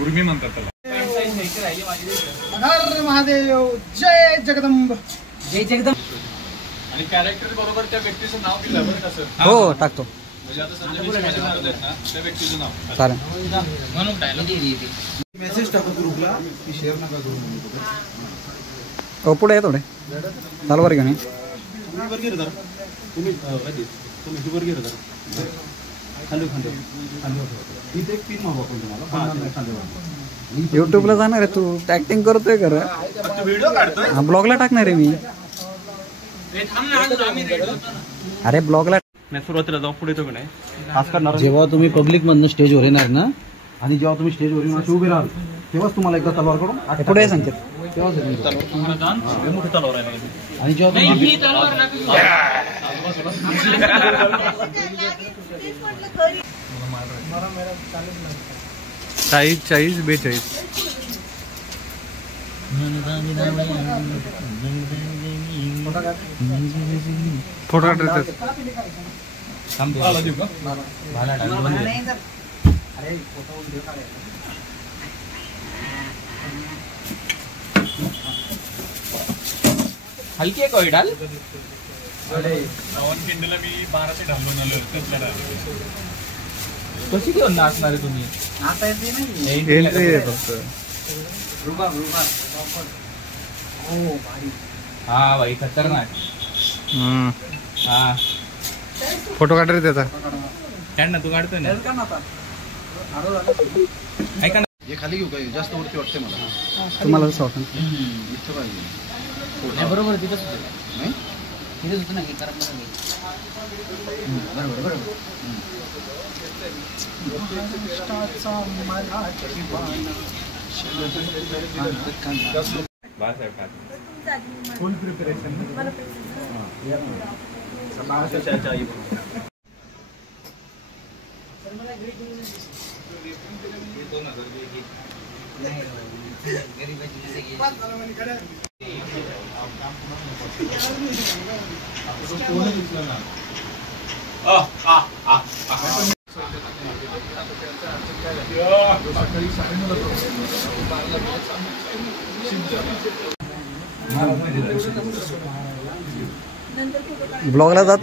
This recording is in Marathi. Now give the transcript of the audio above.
उर्मी म्हणतात त्याला. हर महादेव, जय जगदंब. जय जगदंब. आणि कॅरेक्टर बरोबर त्या व्यक्तीचं नाव दिलं बरं कसं. हो टाकतो. म्हणजे आता समजा त्या व्यक्तीचं नाव चालेल. म्हणून डायलॉग मेसेज टाकू ग्रुपला की शेअर नका करू. हो पुढे आहे थोडे चालू बरं का नाही. युट्यूबला जाणार आहे तू. ऍक्टिंग करतोय कर. व्हिडिओ काढतोय. ब्लॉगला टाकणार आहे मी. अरे ब्लॉगला सुरुवातीला जाऊ पुढे तो नाही. जेव्हा तुम्ही पब्लिक मधनं स्टेजवर येणार ना आणि जेव्हा तुम्ही स्टेजवर येऊन उभे राहाल तेव्हाच तुम्हाला एकदा तलवार करून पुढे संकेत. तेव्हाच आणि जेव्हा चाळीस 42. फोटो काढतात. हलकी आहे डाल. पवनखिंडीला मी 12 ते ढालून आलो. कशी घेऊन नाचणार आहे तुम्ही. एंट्री आहे फक्त. हा भाई खतरनाक. हा फोटो काढ रे त्याचा. काढ ना तू. काढतोय ना. ऐका ना. हे खाली घेऊ काय जास्त वरती वाटते मला. तुम्हाला कसं वाटतं. इथं पाहिजे बरोबर तिथंच नाही तिथेच होतं ना की बरोबर बरोबर. फुल प्रिपरेशन. ब्लॉगला जात.